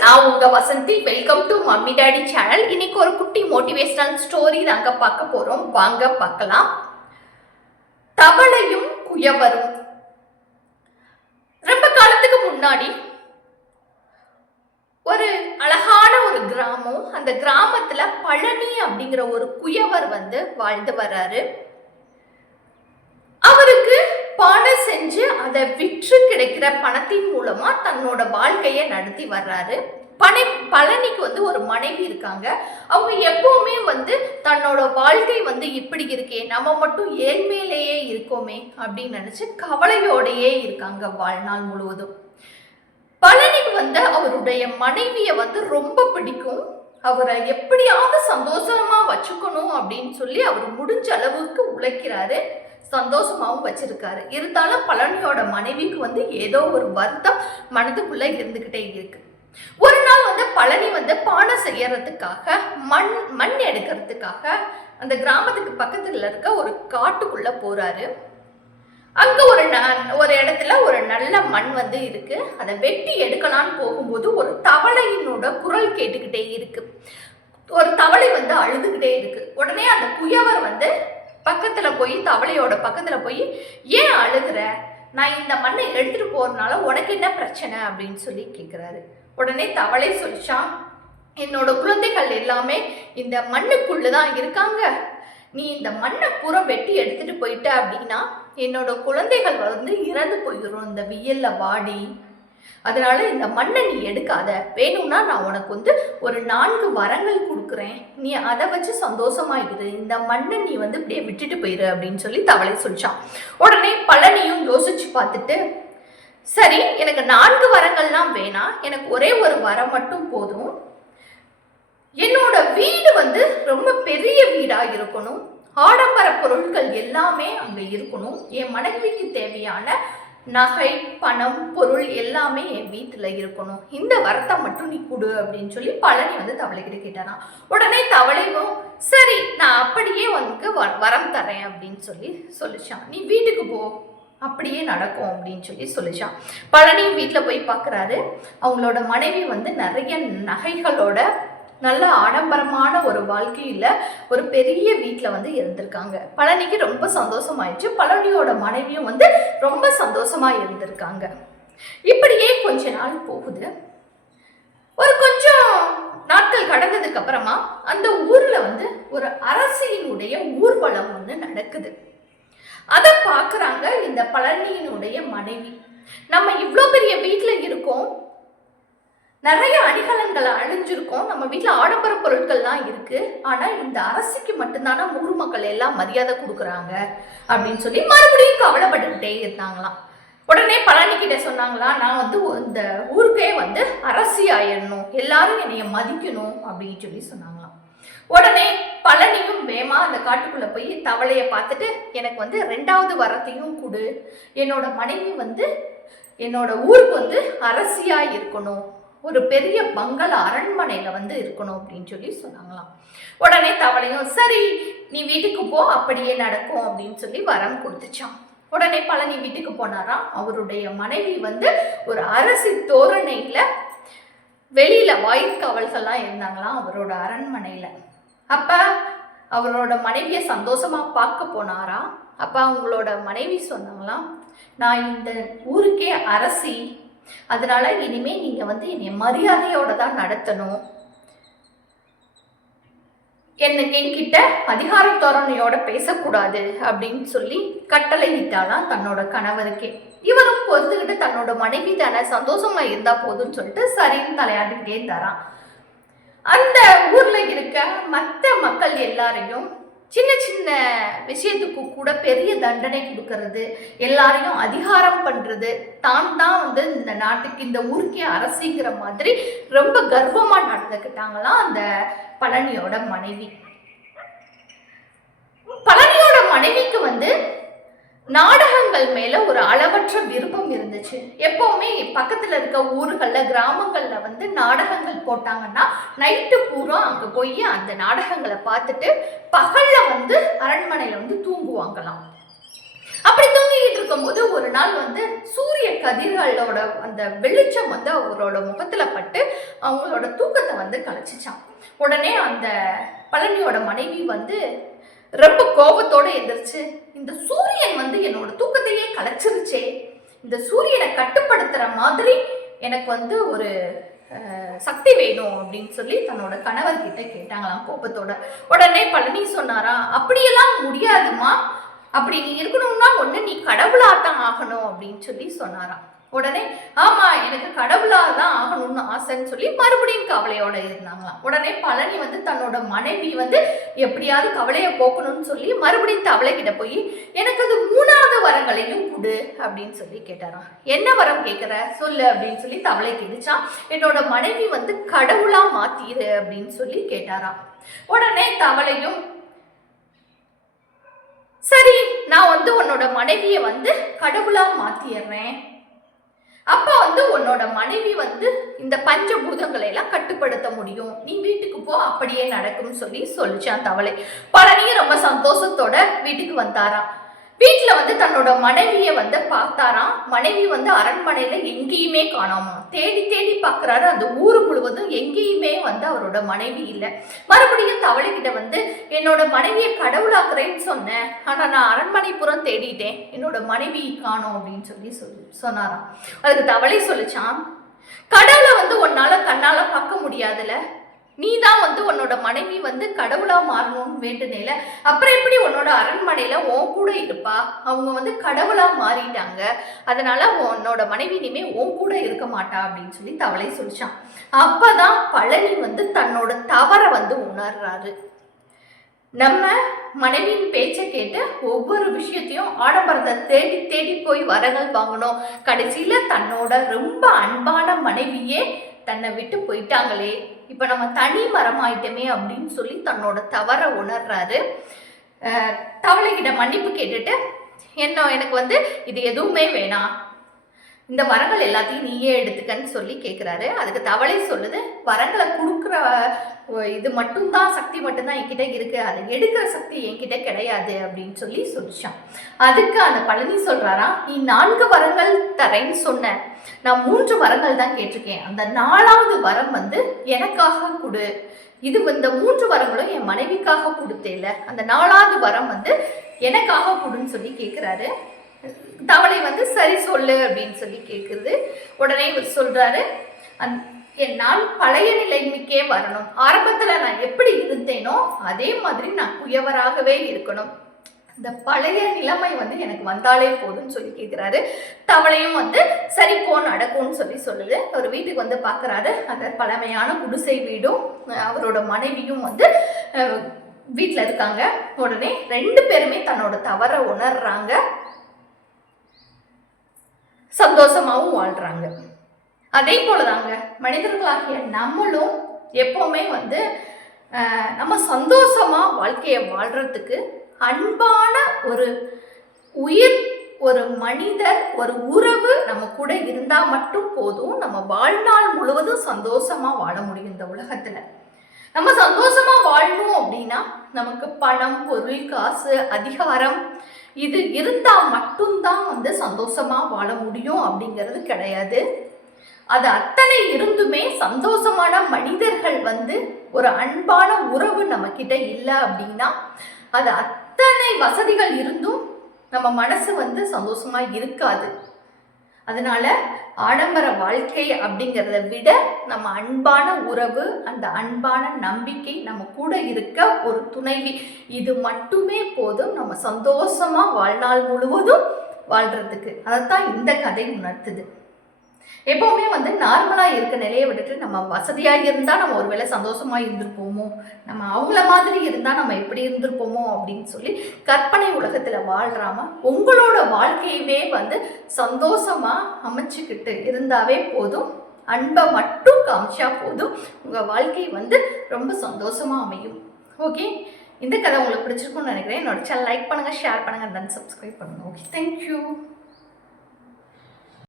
நான் உங்க Vasanthi welcome to mummy daddy channel இன்னைக்கு ஒரு குட்டி மோட்டிவேஷனல் ஸ்டோரி நாங்க பார்க்க போறோம். வாங்க பார்க்கலாம். தவளையும் குயவரும். ரொம்ப காலத்துக்கு முன்னாடி ஒரு அழகான ஒரு கிராமம். அந்த கிராமத்துல பழனி அப்படிங்கிற ஒரு குயவர் வந்து வாழ்ந்து வர்றாரு. அவருக்கு பாட செஞ்சு அதை விற்று கிடைக்கிற பணத்தின் மூலமா தன்னோட வாழ்க்கையை நடத்தி வர்றாரு. பனை பழனிக்கு வந்து ஒரு மனைவி இருக்காங்க. அவங்க எப்பவுமே வந்து தன்னோட வாழ்க்கை வந்து இப்படி இருக்கே நம்ம மட்டும் ஏழ்மையிலேயே இருக்கோமே அப்படின்னு நினைச்சு கவலையோடையே இருக்காங்க வாழ்நாள் முழுவதும். பழனிக்கு வந்து அவருடைய மனைவியை வந்து ரொம்ப பிடிக்கும். அவரை எப்படியாவது சந்தோஷமா வச்சுக்கணும் அப்படின்னு சொல்லி அவர் முடிஞ்ச அளவுக்கு உழைக்கிறாரு. சந்தோஷமாகவும் வச்சிருக்காரு. இருந்தாலும் பழனியோட மனைவிக்கு வந்து ஏதோ ஒரு வருத்தம் மனதுக்குள்ள இருந்துகிட்டே இருக்கு. ஒரு நாள் வந்து பழனி வந்து பானை செய்யறதுக்காக மண் மண் எடுக்கிறதுக்காக அந்த கிராமத்துக்கு பக்கத்துல இருக்க ஒரு காட்டுக்குள்ள போறாரு. அங்க ஒரு ந- ஒரு இடத்துல ஒரு நல்ல மண் வந்து இருக்கு. அதை வெட்டி எடுக்கலான்னு போகும்போது ஒரு தவளையினோட குரல் கேட்டுக்கிட்டே இருக்கு. ஒரு தவளை வந்து அழுதுகிட்டே இருக்கு. உடனே அந்த குயவர் வந்து பக்கத்துல போய் தவளையோட பக்கத்துல போய் ஏன் அழுகிற? நான் இந்த மண்ணை எடுத்துட்டு போறதுனால உனக்கு என்ன பிரச்சனை? அப்படின்னு சொல்லி கேக்குறாரு. உடனே தவளை சொல்லிச்சான் என்னோட குழந்தைகள் எல்லாமே இந்த மண்ணுக்குள்ளே தான் இருக்காங்க. நீ இந்த மண்ணை பூரா வெட்டி எடுத்துட்டு போயிட்ட அப்படின்னா என்னோட குழந்தைகள் வந்து இறந்து போயிடும் இந்த வியல்ல வாடி அதனால இந்த மண்ணை நீ எடுக்காத. வேணும்னா நான் உனக்கு வந்து ஒரு நான்கு வரங்கள் கொடுக்குறேன். நீ அதை வச்சு சந்தோஷமா இரு. இந்த மண்ணை நீ வந்து இப்படியே விட்டுட்டு போயிரு அப்படின்னு சொல்லி தவளை சொல்லிச்சான். உடனே பழனியும் யோசிச்சு பார்த்துட்டு சரி எனக்கு நான்கு வரங்கள்லாம் வேணாம். எனக்கு ஒரே ஒரு வரம் மட்டும் போதும். என்னோட வீடு வந்து ரொம்ப பெரிய வீடா இருக்கணும். ஆடம்பர பொருட்கள் எல்லாமே அங்க இருக்கணும். என் மனைவிக்கு தேவையான நகை பணம் பொருள் எல்லாமே என் வீட்டில் இருக்கணும். இந்த வரத்தை மட்டும் நீ கொடு அப்படின்னு சொல்லி பழனி வந்து தவளைகிட்ட கேட்டாராம் உடனே தவளைவும் சரி நான் அப்படியே உனக்கு வ- வரம் தரேன் அப்படின்னு சொல்லி சொல்லிச்சான். நீ வீட்டுக்கு போ. அப்படியே நடக்கும் அப்படின்னு சொல்லி சொல்லிச்சான். பழனி வீட்டில் போய் பார்க்குறாரு அவங்களோட மனைவி வந்து நிறைய நகைகளோட நல்ல ஆடம்பரமான ஒரு வாழ்க்கையில் ஒரு பெரிய வீட்டில் வந்து இருந்திருக்காங்க. பழனிக்கு ரொம்ப சந்தோஷமாயிடுச்சு. பழனியோட மனைவியும் வந்து ரொம்ப சந்தோஷமாக இருந்திருக்காங்க. இப்படியே கொஞ்ச நாள் போகுது. ஒரு கொஞ்சம் நாட்கள் கடந்ததுக்கு அப்புறமா அந்த ஊர்ல வந்து ஒரு அரசியினுடைய ஊர்வலம் ஒன்று நடக்குது. அதை பார்க்குறாங்க இந்த பழனியினுடைய மனைவி. நம்ம இவ்வளோ பெரிய வீட்டில் இருக்கோம். நிறைய அணிகலன்களை அழிஞ்சிருக்கோம் நம்ம வீட்டில் ஆடம்பர பொருட்கள்லாம் இருக்குது ஆனால் இந்த அரசிக்கு மட்டும்தானா ஊர் மக்கள் எல்லாம் மரியாதை கொடுக்குறாங்க அப்படின்னு சொல்லி மறுபடியும் கவலைப்பட்டுக்கிட்டே இருந்தாங்களாம். உடனே பழனிக்கிட்ட சொன்னாங்களா நான் வந்து இந்த ஊருக்கே வந்து அரசி ஆயிடணும் எல்லாரும் என்னைய மதிக்கணும் அப்படின்னு சொல்லி சொன்னாங்களாம். உடனே பழனியும் வேமா அந்த காட்டுக்குள்ள போய் தவளையை பார்த்துட்டு எனக்கு வந்து ரெண்டாவது வரத்தையும் கொடு. என்னோட மனைவி வந்து என்னோட ஊருக்கு வந்து அரசியா இருக்கணும். ஒரு பெரிய பங்கள அரண்மனையில் வந்து இருக்கணும் அப்படின்னு சொல்லி சொன்னாங்களாம். உடனே தவளையும் சரி நீ வீட்டுக்கு போ அப்படியே நடக்கும் அப்படின்னு சொல்லி வரம் கொடுத்துச்சான் உடனே பழனி வீட்டுக்கு போனாராம். அவருடைய மனைவி வந்து ஒரு அரசி தோரணையில் வெளியில் வாயிற்காவல்கள்லாம் இருந்தாங்களாம் அவரோட அரண்மனையில். அப்போ அவரோட மனைவியை சந்தோஷமாக பார்க்க போனாராம். அப்போ அவங்களோட மனைவி சொன்னாங்களாம் நான் இந்த ஊருக்கே அரசி அதனால இனிமே நீங்க வந்து என்னை மரியாதையோட தான் நடத்தணும். என்ன என்கிட்ட அதிகார தோரணையோட பேசக்கூடாது அப்படின்னு சொல்லி கட்டளை இட்டாலாம் தன்னோட கணவருக்கே. இவரும் பொறுத்துக்கிட்டு தன்னோட மனைவி தானே சந்தோஷமா இருந்தா போதும்னு சொல்லிட்டு சரின்னு தலையாடிக்கிட்டே தரான் அந்த ஊர்ல இருக்க மற்ற மக்கள் எல்லாரையும் சின்ன சின்ன விஷயத்துக்கு கூட பெரிய தண்டனை கொடுக்கறது எல்லாரையும் அதிகாரம் பண்றது தான் தான் வந்து இந்த நாட்டுக்கு இந்த ஊருக்கே அரசிங்கிற மாதிரி ரொம்ப கர்வமா நடந்துக்கிட்டாங்களாம் அந்த பழனியோட மனைவி. பழனியோட மனைவிக்கு வந்து நாடகங்கள் மேல ஒரு அளவற்ற விருப்பம் இருந்துச்சு. எப்பவுமே பக்கத்துல இருக்க ஊர்கள்ல கிராமங்கள்ல வந்து நாடகங்கள் போட்டாங்கன்னா நைட்டு பூரா அங்க போய் அந்த நாடகங்களை பார்த்துட்டு பகல்ல வந்து அரண்மனையில வந்து தூங்குவாங்களாம். அப்படி தூங்கிட்டு இருக்கும்போது ஒரு நாள் வந்து சூரிய கதிர்களோட அந்த வெளிச்சம் வந்து அவரோட முகத்துல பட்டு அவங்களோட தூக்கத்தை வந்து கலைச்சிச்சான் உடனே அந்த பழனியோட மனைவி வந்து ரொம்ப கோபத்தோட எந்திரிச்சு இந்த சூரியன் வந்து என்னோட தூக்கத்தையே கலைச்சிருச்சே. இந்த சூரியனை கட்டுப்படுத்துற மாதிரி எனக்கு வந்து ஒரு சக்தி வேணும் அப்படின்னு சொல்லி தன்னோட கணவர்கிட்ட கேட்டாங்களாம் கோபத்தோட. உடனே பழனி சொன்னாரா அப்படியெல்லாம் முடியாதுமா அப்படி நீ இருக்கணும்னா ஒண்ணு நீ கடவுளாத்தான் ஆகணும் அப்படின்னு சொல்லி சொன்னாராம். உடனே ஆமா எனக்கு கடவுளா தான் ஆகணும்னு ஆசைன்னு சொல்லி மறுபடியும் கவலையோட இருந்தாங்களாம். உடனே பழனி வந்து தன்னோட மனைவி வந்து எப்படியாவது கவலையை போக்கணும்னு சொல்லி மறுபடியும் தவளை கிட்ட போய் எனக்கு அது மூணாவது வரங்களையும் கொடு அப்படின்னு சொல்லி கேட்டாராம். என்ன வரம் கேட்குற சொல்லு அப்படின்னு சொல்லி தவளை கேட்டுச்சான் என்னோட மனைவி வந்து கடவுளா மாத்திரு அப்படின்னு சொல்லி கேட்டாராம். உடனே தவளையும் சரி நான் வந்து உன்னோட மனைவியை வந்து கடவுளா மாத்திடுறேன் அப்ப வந்து உன்னோட மனைவி வந்து இந்த பஞ்சபூதங்களை எல்லாம் கட்டுப்படுத்த முடியும். நீ வீட்டுக்கு போ அப்படியே நடக்கும்னு சொல்லி சொல்லிச்சான் தவளை. பழனியும் ரொம்ப சந்தோஷத்தோட வீட்டுக்கு வந்தாராம். வீட்டில் வந்து தன்னோட மனைவியை வந்து பார்த்தாராம். மனைவி வந்து அரண்மனையில எங்கேயுமே காணாமா தேடி தேடி பார்க்குறாரு. அந்த ஊர் முழுவதும் எங்கேயுமே வந்து அவரோட மனைவி இல்லை. மறுபடியும் தவளைக்கிட்ட வந்து என்னோட மனைவியை கடவுளாக்குறேன்னு சொன்னேன். ஆனால் நான் அரண்மனை புறம் தேடிட்டேன். என்னோட மனைவி காணோம் அப்படின்னு சொல்லி சொல்லி சொன்னாராம். அதுக்கு தவளை சொல்லிச்சான் கடவுளை வந்து உன்னால கண்ணால பார்க்க முடியாதுல்ல நீ தான் வந்து உன்னோட மனைவி வந்து கடவுளா மாறணும்னு வேண்டுனேல. அப்புறம் எப்படி உன்னோட அரண்மனையில உன் கூட இருப்பா? அவங்க வந்து கடவுளா மாறிட்டாங்க. அதனால உன்னோட மனைவி இனிமே உன் கூட இருக்க மாட்டா அப்படின்னு சொல்லி தவளை சொல்லிச்சான். அப்பதான் பழனி வந்து தன்னோட தவறை வந்து உணர்றாரு. நம்ம மனைவியின் பேச்சை கேட்டு ஒவ்வொரு விஷயத்தையும் ஆடம்பரத்தை தேடி தேடி போய் வரங்கள் வாங்கணும். கடைசியில தன்னோட ரொம்ப அன்பான மனைவியே தன்னை விட்டு போயிட்டாங்களே இப்போ நம்ம தனி மரமாயிட்டமே அப்படின்னு சொல்லி தன்னோட தவறை உணர்றாரு. தவளைகிட்ட மன்னிப்பு கேட்டுட்டு என்ன எனக்கு வந்து இது எதுவுமே வேணாம். இந்த வரங்கள் எல்லாத்தையும் நீயே எடுத்துக்கன்னு சொல்லி கேட்குறாரு அதுக்கு தவளை சொல்லுது வரங்களை கொடுக்குற இது மட்டும்தான் சக்தி மட்டும்தான் என்கிட்ட இருக்குது அதை எடுக்கிற சக்தி என்கிட்ட கிடையாது அப்படின்னு சொல்லி சொல்லிச்சான். அதுக்கு அந்த பழனி சொல்கிறாராம் நீ நான்கு வரங்கள் தரேன்னு சொன்ன. நான் மூன்று வரங்கள் தான் கேட்டிருக்கேன். அந்த நாலாவது வரம் வந்து எனக்காக கொடு. இது இந்த மூன்று வரங்களும் என் மனைவிக்காக கொடுத்தேல அந்த நாலாவது வரம் வந்து எனக்காக கொடுன்னு சொல்லி கேட்குறாரு தவளை வந்து சரி சொல்லு அப்படின்னு சொல்லி கேட்குறது உடனே இவர் சொல்கிறாரு அந் என்னால் பழைய நிலைமைக்கே வரணும். ஆரம்பத்தில் நான் எப்படி இருந்தேனோ அதே மாதிரி நான் குயவராகவே இருக்கணும். இந்த பழைய நிலைமை வந்து எனக்கு வந்தாலே போதும்னு சொல்லி கேட்குறாரு தவளையும் வந்து சரி போ நடக்கும்னு சொல்லி சொல்லுது. ஒரு வீட்டுக்கு வந்து பார்க்குறாரு அந்த பழமையான குடிசை வீடும் அவரோட மனைவியும் வந்து வீட்டில் இருக்காங்க. உடனே ரெண்டு பேருமே தன்னோட தவறை உணர்றாங்க. சந்தோஷமாகவும் வாழ்கிறாங்க அதே போலதாங்க மனிதர்களாகிய நம்மளும் எப்போவுமே வந்து நம்ம சந்தோஷமாக வாழ்க்கையை வாழ்கிறதுக்கு அன்பான ஒரு உயிர் ஒரு மனிதர் ஒரு உறவு நம்ம கூட இருந்தால் மட்டும் போதும். நம்ம வாழ்நாள் முழுவதும் சந்தோஷமாக வாழ முடியும் இந்த உலகத்தில். நம்ம சந்தோஷமாக வாழணும் அப்படின்னா நமக்கு பணம் பொருள் காசு அதிகாரம் இது இருந்தால் மட்டும்தான் வந்து சந்தோஷமாக வாழ முடியும் அப்படிங்கிறது கிடையாது. அது அத்தனை இருந்துமே சந்தோஷமான மனிதர்கள் வந்து ஒரு அன்பான உறவு நம்ம கிட்ட இல்லை அப்படின்னா அது அத்தனை வசதிகள் இருந்தும் நம்ம மனசு வந்து சந்தோஷமா இருக்காது. அதனால ஆடம்பர வாழ்க்கை அப்படிங்கிறத விட நம்ம அன்பான உறவு அந்த அன்பான நம்பிக்கை நம்ம கூட இருக்க ஒரு துணைவி. இது மட்டுமே போதும் நம்ம சந்தோஷமா வாழ்நாள் முழுவதும் வாழ்றதுக்கு. அதைத்தான் இந்த கதை உணர்த்துது. எப்போவுமே வந்து நார்மலாக இருக்க நிலையை விட்டுட்டு நம்ம வசதியாக இருந்தால் நம்ம ஒருவேளை சந்தோஷமாக இருந்திருப்போமோ? நம்ம அவங்கள மாதிரி இருந்தால் நம்ம எப்படி இருந்திருப்போமோ அப்படின்னு சொல்லி கற்பனை உலகத்தில் வாழ்கிறாம உங்களோட வாழ்க்கையவே வந்து சந்தோஷமாக அமைச்சுக்கிட்டு இருந்தாவே போதும். அன்பை மட்டும் காமிச்சா போதும். உங்கள் வாழ்க்கை வந்து ரொம்ப சந்தோஷமாக அமையும். ஓகே? இந்த கதை உங்களுக்கு பிடிச்சிருக்கும்னு நினைக்கிறேன். என்னோட சேனல் லைக் பண்ணுங்கள் ஷேர் பண்ணுங்கள் தென் சப்ஸ்கிரைப் பண்ணுங்கள் ஓகே தேங்க்யூ